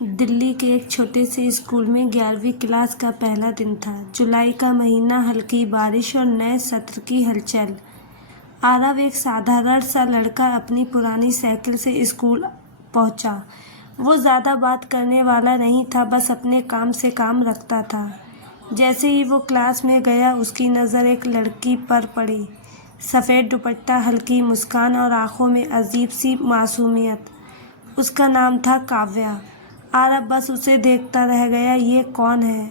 दिल्ली के एक छोटे से स्कूल में 11वीं क्लास का पहला दिन था। जुलाई का महीना, हल्की बारिश और नए सत्र की हलचल। आरव, एक साधारण सा लड़का, अपनी पुरानी साइकिल से स्कूल पहुंचा। वो ज़्यादा बात करने वाला नहीं था, बस अपने काम से काम रखता था। जैसे ही वो क्लास में गया, उसकी नज़र एक लड़की पर पड़ी। सफ़ेद दुपट्टा, हल्की मुस्कान और आंखों में अजीब सी मासूमियत। उसका नाम था काव्या। आरव बस उसे देखता रह गया। ये कौन है?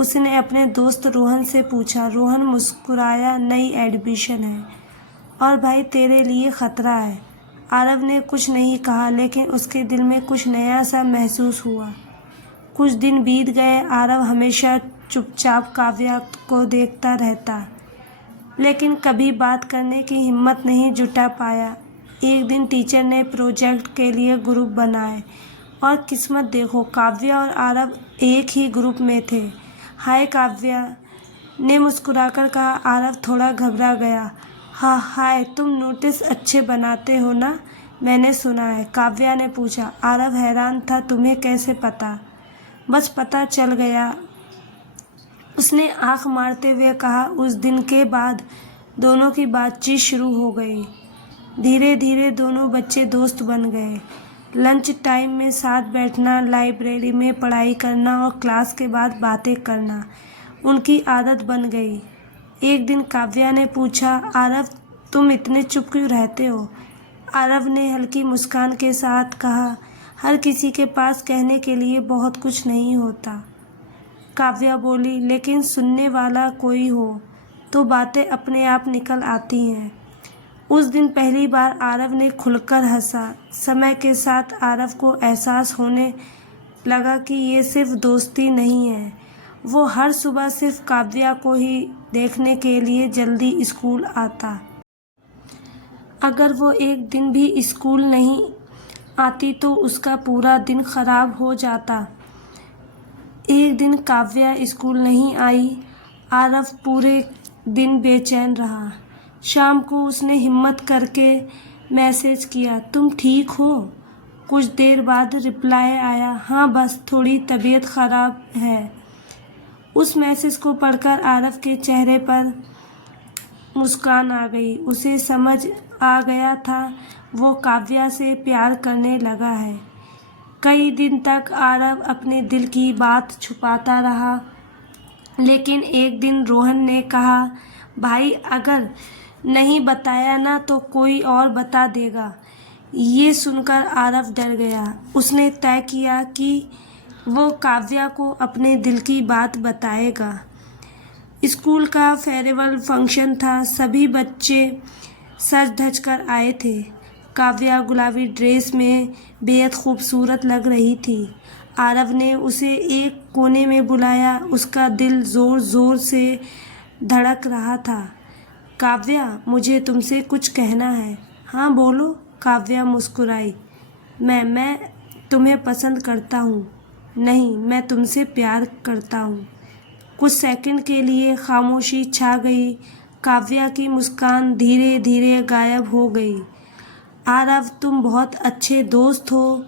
उसने अपने दोस्त रोहन से पूछा। रोहन मुस्कुराया। नई एडमिशन है और भाई तेरे लिए ख़तरा है। आरव ने कुछ नहीं कहा, लेकिन उसके दिल में कुछ नया सा महसूस हुआ। कुछ दिन बीत गए। आरव हमेशा चुपचाप काव्या को देखता रहता, लेकिन कभी बात करने की हिम्मत नहीं जुटा पाया। एक दिन टीचर ने प्रोजेक्ट के लिए ग्रुप बनाए और किस्मत देखो, काव्या और आरव एक ही ग्रुप में थे। हाय, काव्या ने मुस्कुराकर कहा। आरव थोड़ा घबरा गया। हाँ हाय, तुम नोटिस अच्छे बनाते हो ना, मैंने सुना है, काव्या ने पूछा। आरव हैरान था। तुम्हें कैसे पता? बस पता चल गया, उसने आंख मारते हुए कहा। उस दिन के बाद दोनों की बातचीत शुरू हो गई। धीरे धीरे दोनों बच्चे दोस्त बन गए। लंच टाइम में साथ बैठना, लाइब्रेरी में पढ़ाई करना और क्लास के बाद बातें करना उनकी आदत बन गई। एक दिन काव्या ने पूछा, आरव तुम इतने चुप क्यों रहते हो? आरव ने हल्की मुस्कान के साथ कहा, हर किसी के पास कहने के लिए बहुत कुछ नहीं होता। काव्या बोली, लेकिन सुनने वाला कोई हो तो बातें अपने आप निकल आती हैं। उस दिन पहली बार आरव ने खुलकर हंसा। समय के साथ आरव को एहसास होने लगा कि ये सिर्फ दोस्ती नहीं है। वो हर सुबह सिर्फ काव्या को ही देखने के लिए जल्दी स्कूल आता। अगर वो एक दिन भी स्कूल नहीं आती तो उसका पूरा दिन खराब हो जाता। एक दिन काव्या स्कूल नहीं आई। आरव पूरे दिन बेचैन रहा। शाम को उसने हिम्मत करके मैसेज किया, तुम ठीक हो? कुछ देर बाद रिप्लाई आया, हाँ बस थोड़ी तबीयत ख़राब है। उस मैसेज को पढ़कर आरव के चेहरे पर मुस्कान आ गई। उसे समझ आ गया था वो काव्या से प्यार करने लगा है। कई दिन तक आरव अपने दिल की बात छुपाता रहा, लेकिन एक दिन रोहन ने कहा, भाई अगर नहीं बताया ना तो कोई और बता देगा। ये सुनकर आरव डर गया। उसने तय किया कि वो काव्या को अपने दिल की बात बताएगा। स्कूल का फेयरवेल फंक्शन था। सभी बच्चे सज धज कर आए थे। काव्या गुलाबी ड्रेस में बेहद खूबसूरत लग रही थी। आरव ने उसे एक कोने में बुलाया। उसका दिल ज़ोर ज़ोर से धड़क रहा था। काव्या, मुझे तुमसे कुछ कहना है। हाँ बोलो, काव्या मुस्कुराई। मैं तुम्हें पसंद करता हूँ। नहीं, मैं तुमसे प्यार करता हूँ। कुछ सेकंड के लिए खामोशी छा गई। काव्या की मुस्कान धीरे धीरे गायब हो गई। आरव, तुम बहुत अच्छे दोस्त हो।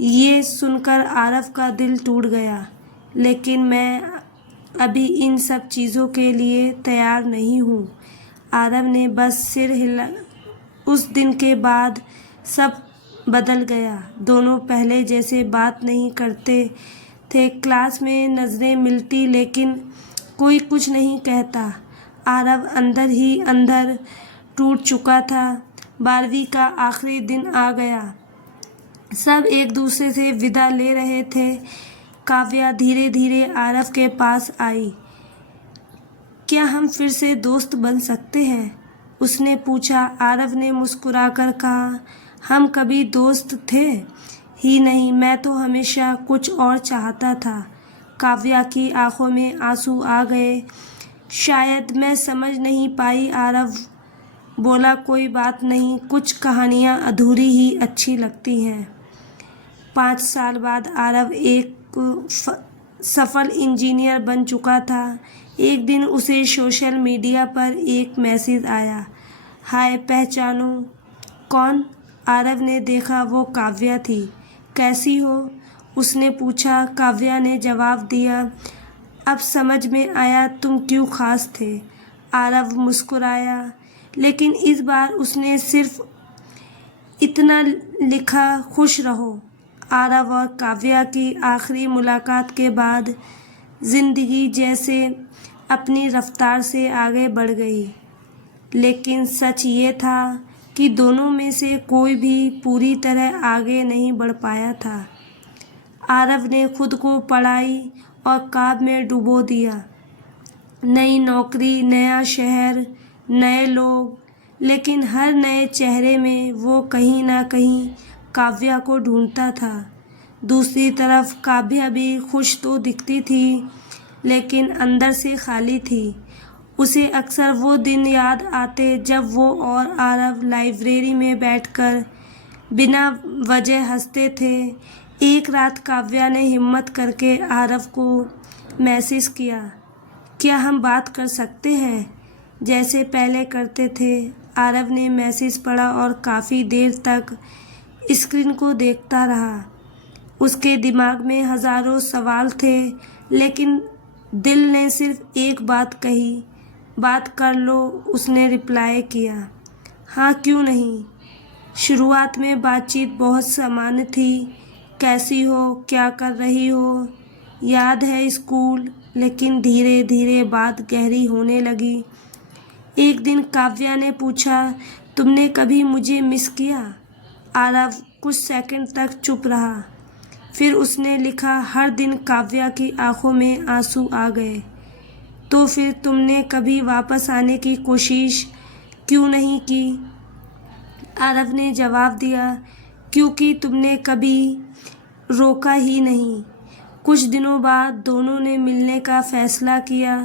ये सुनकर आरव का दिल टूट गया। लेकिन मैं अभी इन सब चीज़ों के लिए तैयार नहीं हूँ। आरव ने बस सिर हिला। उस दिन के बाद सब बदल गया। दोनों पहले जैसे बात नहीं करते थे। क्लास में नज़रें मिलती, लेकिन कोई कुछ नहीं कहता। आरव अंदर ही अंदर टूट चुका था। 12वीं का आखिरी दिन आ गया। सब एक दूसरे से विदा ले रहे थे। काव्या धीरे धीरे आरव के पास आई। क्या हम फिर से दोस्त बन सकते हैं? उसने पूछा। आरव ने मुस्कुराकर कहा, हम कभी दोस्त थे ही नहीं, मैं तो हमेशा कुछ और चाहता था। काव्या की आंखों में आंसू आ गए। शायद मैं समझ नहीं पाई। आरव बोला, कोई बात नहीं, कुछ कहानियाँ अधूरी ही अच्छी लगती हैं। 5 साल बाद आरव एक सफल इंजीनियर बन चुका था। एक दिन उसे सोशल मीडिया पर एक मैसेज आया, हाय पहचानो? कौन? आरव ने देखा, वो काव्या थी। कैसी हो? उसने पूछा। काव्या ने जवाब दिया, अब समझ में आया तुम क्यों खास थे। आरव मुस्कुराया, लेकिन इस बार उसने सिर्फ इतना लिखा, खुश रहो। आरव और काव्या की आखिरी मुलाकात के बाद जिंदगी जैसे अपनी रफ्तार से आगे बढ़ गई, लेकिन सच ये था कि दोनों में से कोई भी पूरी तरह आगे नहीं बढ़ पाया था। आरव ने खुद को पढ़ाई और काम में डुबो दिया। नई नौकरी, नया शहर, नए लोग, लेकिन हर नए चेहरे में वो कहीं ना कहीं काव्या को ढूंढता था। दूसरी तरफ काव्या भी खुश तो दिखती थी, लेकिन अंदर से खाली थी। उसे अक्सर वो दिन याद आते जब वो और आरव लाइब्रेरी में बैठकर बिना वजह हंसते थे। एक रात काव्या ने हिम्मत करके आरव को मैसेज किया, क्या हम बात कर सकते हैं जैसे पहले करते थे। आरव ने मैसेज पढ़ा और काफ़ी देर तक स्क्रीन को देखता रहा। उसके दिमाग में हज़ारों सवाल थे, लेकिन दिल ने सिर्फ एक बात कही, बात कर लो। उसने रिप्लाई किया, हाँ क्यों नहीं। शुरुआत में बातचीत बहुत सामान्य थी, कैसी हो, क्या कर रही हो, याद है स्कूल। लेकिन धीरे धीरे बात गहरी होने लगी। एक दिन काव्या ने पूछा, तुमने कभी मुझे मिस किया। आरव कुछ सेकंड तक चुप रहा, फिर उसने लिखा, हर दिन। काव्या की आंखों में आंसू आ गए। तो फिर तुमने कभी वापस आने की कोशिश क्यों नहीं की। आरव ने जवाब दिया, क्योंकि तुमने कभी रोका ही नहीं। कुछ दिनों बाद दोनों ने मिलने का फैसला किया।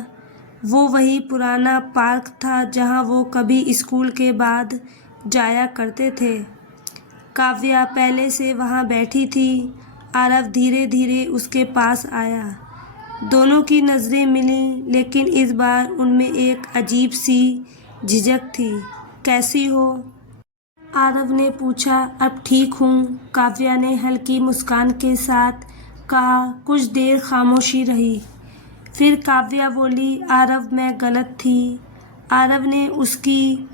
वो वही पुराना पार्क था जहाँ वो कभी स्कूल के बाद जाया करते थे। काव्या पहले से वहाँ बैठी थी। आरव धीरे धीरे उसके पास आया। दोनों की नज़रें मिलीं, लेकिन इस बार उनमें एक अजीब सी झिझक थी। कैसी हो? आरव ने पूछा। अब ठीक हूँ, काव्या ने हल्की मुस्कान के साथ कहा। कुछ देर खामोशी रही, फिर काव्या बोली, आरव मैं गलत थी। आरव ने उसकी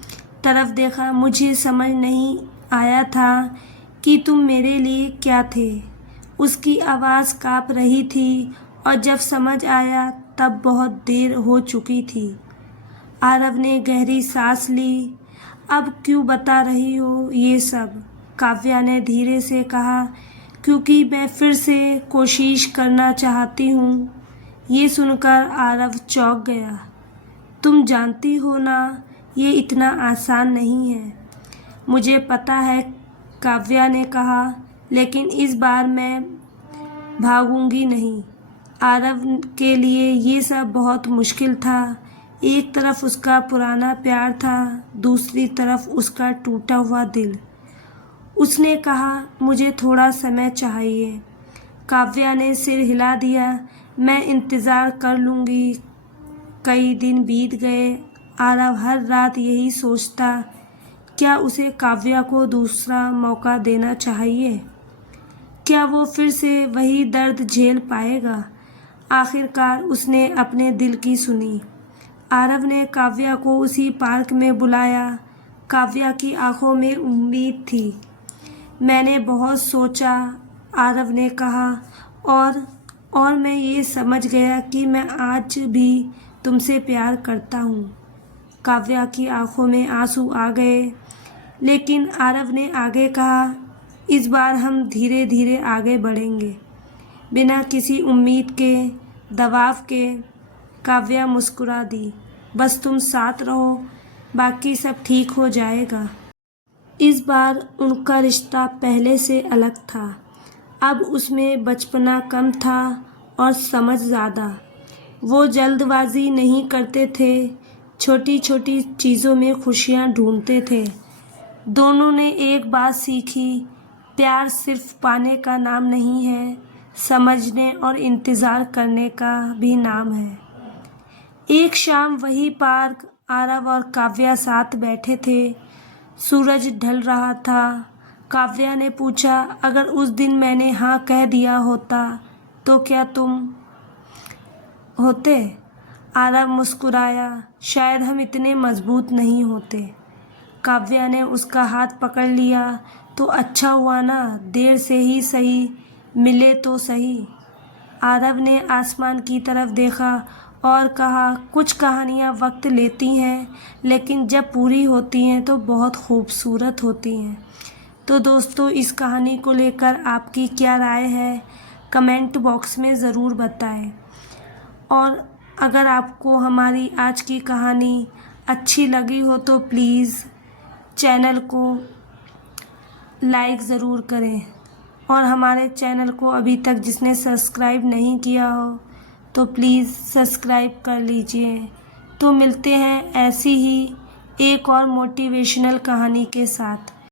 तरफ देखा। मुझे समझ नहीं आया था कि तुम मेरे लिए क्या थे। उसकी आवाज़ काँप रही थी, और जब समझ आया तब बहुत देर हो चुकी थी। आरव ने गहरी सांस ली। अब क्यों बता रही हो ये सब? काव्या ने धीरे से कहा, क्योंकि मैं फिर से कोशिश करना चाहती हूँ। ये सुनकर आरव चौंक गया। तुम जानती हो ना, ये इतना आसान नहीं है। मुझे पता है, काव्या ने कहा, लेकिन इस बार मैं भागूंगी नहीं। आरव के लिए ये सब बहुत मुश्किल था। एक तरफ उसका पुराना प्यार था, दूसरी तरफ उसका टूटा हुआ दिल। उसने कहा, मुझे थोड़ा समय चाहिए। काव्या ने सिर हिला दिया। मैं इंतज़ार कर लूँगी। कई दिन बीत गए। आरव हर रात यही सोचता, क्या उसे काव्या को दूसरा मौका देना चाहिए? क्या वो फिर से वही दर्द झेल पाएगा? आखिरकार उसने अपने दिल की सुनी। आरव ने काव्या को उसी पार्क में बुलाया। काव्या की आंखों में उम्मीद थी। मैंने बहुत सोचा, आरव ने कहा, और मैं ये समझ गया कि मैं आज भी तुमसे प्यार करता हूँ। काव्या की आंखों में आंसू आ गए, लेकिन आरव ने आगे कहा, इस बार हम धीरे धीरे आगे बढ़ेंगे, बिना किसी उम्मीद के, दबाव के। काव्या मुस्कुरा दी। बस तुम साथ रहो, बाकी सब ठीक हो जाएगा। इस बार उनका रिश्ता पहले से अलग था। अब उसमें बचपना कम था और समझ ज़्यादा। वो जल्दबाजी नहीं करते थे, छोटी छोटी चीज़ों में खुशियाँ ढूंढते थे। दोनों ने एक बात सीखी, प्यार सिर्फ पाने का नाम नहीं है, समझने और इंतज़ार करने का भी नाम है। एक शाम वही पार्क, आरव और काव्या साथ बैठे थे। सूरज ढल रहा था। काव्या ने पूछा, अगर उस दिन मैंने हाँ कह दिया होता तो क्या तुम होते? आरव मुस्कुराया, शायद हम इतने मजबूत नहीं होते। काव्या ने उसका हाथ पकड़ लिया, तो अच्छा हुआ ना, देर से ही सही, मिले तो सही। आरव ने आसमान की तरफ देखा और कहा, कुछ कहानियाँ वक्त लेती हैं, लेकिन जब पूरी होती हैं तो बहुत खूबसूरत होती हैं। तो दोस्तों, इस कहानी को लेकर आपकी क्या राय है, कमेंट बॉक्स में ज़रूर बताएं। और अगर आपको हमारी आज की कहानी अच्छी लगी हो तो प्लीज़ चैनल को लाइक ज़रूर करें, और हमारे चैनल को अभी तक जिसने सब्सक्राइब नहीं किया हो तो प्लीज़ सब्सक्राइब कर लीजिए। तो मिलते हैं ऐसी ही एक और मोटिवेशनल कहानी के साथ।